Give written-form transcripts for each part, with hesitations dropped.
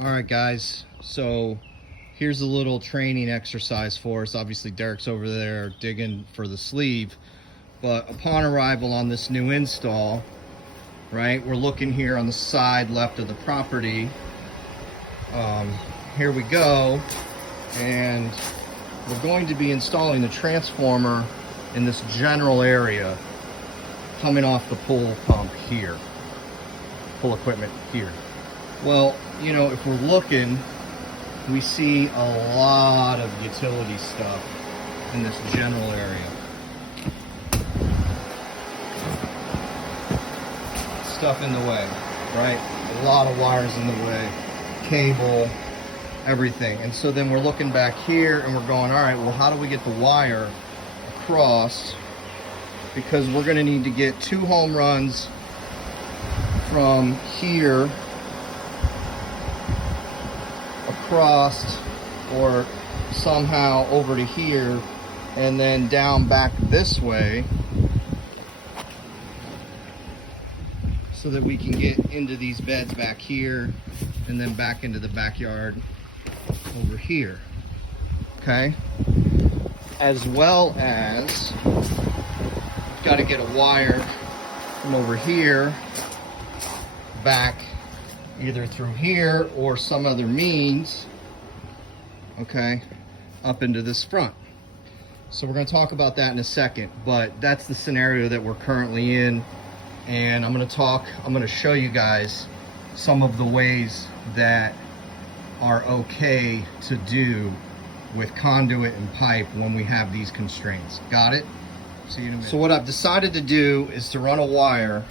All right, guys, so here's a little training exercise for us. Obviously Derek's over there digging for the sleeve, but upon arrival on this new install, right, we're looking here on the side left of the property. Here we go, and we're going to be installing the transformer in this general area coming off the pull pump here, pull equipment here. Well, you know, if we're looking, we see a lot of utility stuff in this general area. Stuff in the way, right? A lot of wires in the way, cable, everything. And so then we're looking back here and we're going, all right, well, how do we get the wire across? Because we're going to need to get 2 home runs from here across or somehow over to here and then down back this way so that we can get into these beds back here and then back into the backyard over here. Okay, as well as got to get a wire from over here back either through here or some other means, okay, up into this front. So we're going to talk about that in a second, but that's the scenario that we're currently in. And I'm going to show you guys some of the ways that are okay to do with conduit and pipe when we have these constraints. Got it? See you in a minute. So what I've decided to do is to run a wire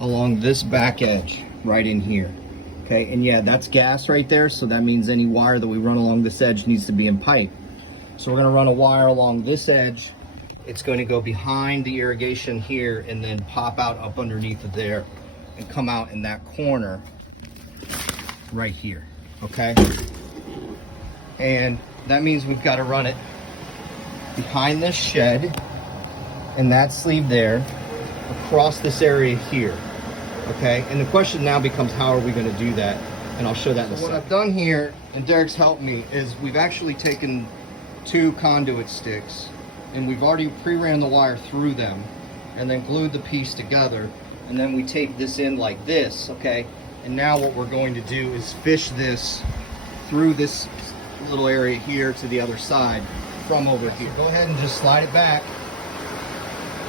along this back edge right in here. Okay, and yeah, that's gas right there, so that means any wire that we run along this edge needs to be in pipe. So we're going to run a wire along this edge. It's going to go behind the irrigation here and then pop out up underneath of there and come out in that corner right here. Okay, and that means we've got to run it behind this shed and that sleeve there across this area here. Okay, and the question now becomes, how are we going to do that? And I'll show that in a second. What I've done here, and Derek's helped me, is we've actually taken 2 conduit sticks and we've already pre-ran the wire through them and then glued the piece together, and then we tape this in like this. Okay, and now what we're going to do is fish this through this little area here to the other side from over here. So go ahead and just slide it back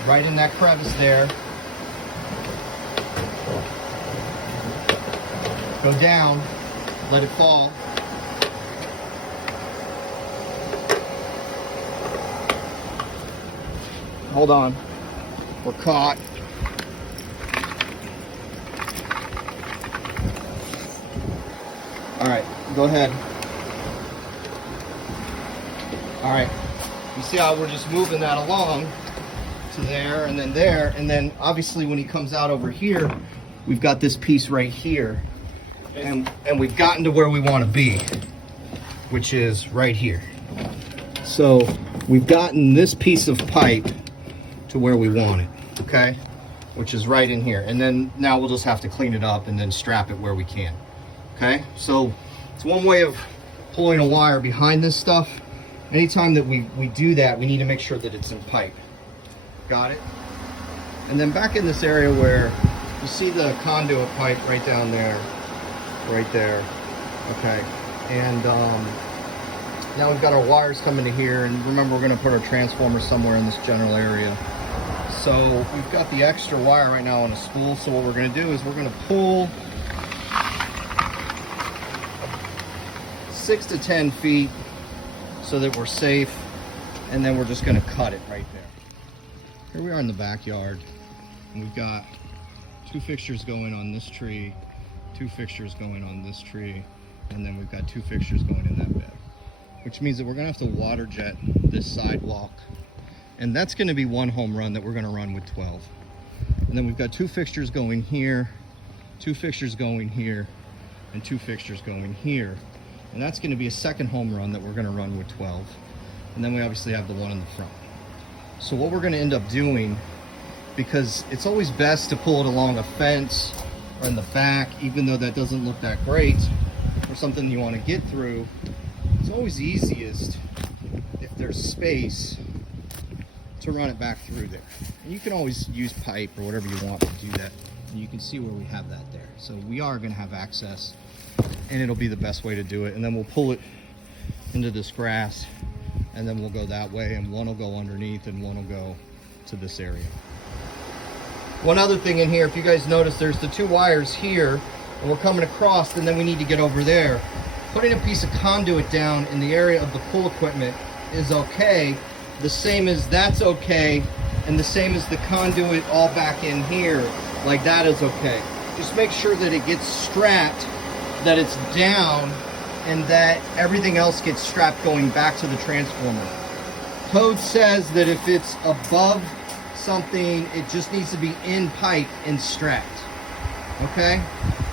right in that crevice there. Go down, let it fall. Hold on, we're caught. All right, go ahead. All right, you see how we're just moving that along to there, and then obviously when he comes out over here, we've got this piece right here. And we've gotten to where we want to be, which is right here. So we've gotten this piece of pipe to where we want it, okay, which is right in here. And then now we'll just have to clean it up and then strap it where we can. Okay, so it's one way of pulling a wire behind this stuff. Anytime that we do that, we need to make sure that it's in pipe. Got it? And then back in this area where you see the conduit pipe right down there, right there. Okay, and now we've got our wires coming to here, and remember, we're going to put our transformer somewhere in this general area. So we've got the extra wire right now on a spool. So what we're going to do is we're going to pull 6 to 10 feet so that we're safe, and then we're just going to cut it right there. Here we are in the backyard, and we've got 2 fixtures going on this tree, 2 fixtures going on this tree, and then we've got 2 fixtures going in that bed, which means that we're going to have to water jet this sidewalk, and that's going to be 1 home run that we're going to run with 12. And then we've got 2 fixtures going here, 2 fixtures going here, and 2 fixtures going here, and that's going to be a 2nd home run that we're going to run with 12. And then we obviously have the one in the front. So what we're going to end up doing, because it's always best to pull it along a fence or in the back, even though that doesn't look that great, or something you want to get through, it's always easiest if there's space to run it back through there. And you can always use pipe or whatever you want to do that. And you can see where we have that there. So we are going to have access, and it'll be the best way to do it. And then we'll pull it into this grass, and then we'll go that way, and one will go underneath and one will go to this area. One other thing in here, if you guys notice, there's the 2 wires here, and we're coming across, and then we need to get over there. Putting a piece of conduit down in the area of the pool equipment is okay. The same as that's okay, and the same as the conduit all back in here, like that is okay. Just make sure that it gets strapped, that it's down, and that everything else gets strapped going back to the transformer. Code says that if it's above something, it just needs to be in pipe and strapped. Okay?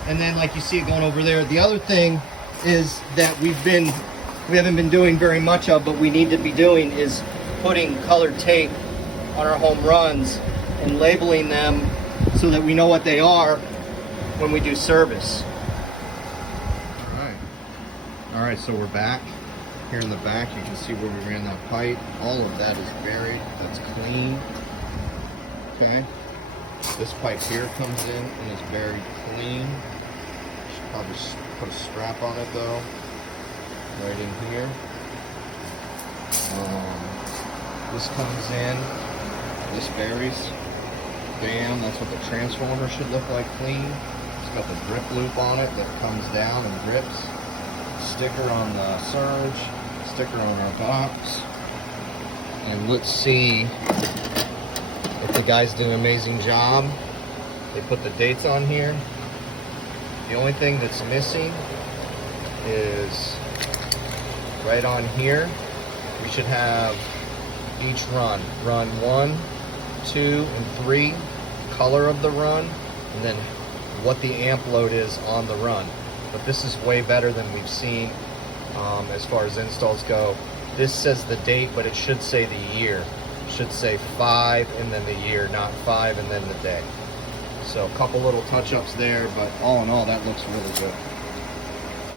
And then like you see it going over there. The other thing is that we haven't been doing very much of, but we need to be doing, is putting colored tape on our home runs and labeling them so that we know what they are when we do service. All right, so we're back. Here in the back, you can see where we ran that pipe. All of that is buried. That's clean. Okay. This pipe here comes in and is buried clean. Should probably put a strap on it though. Right in here. This comes in. This buries. Bam. That's what the transformer should look like clean. It's got the drip loop on it that comes down and drips. Sticker on the surge, sticker on our box, and let's see if the guys do an amazing job. They put the dates on here. The only thing that's missing is right on here. We should have each run 1, 2, and 3, color of the run, and then what the amp load is on the run. But this is way better than we've seen as far as installs go. This says the date, but it should say the year. It should say 5 and then the year, not 5 and then the day. So a couple little touch-ups there, but all in all, that looks really good.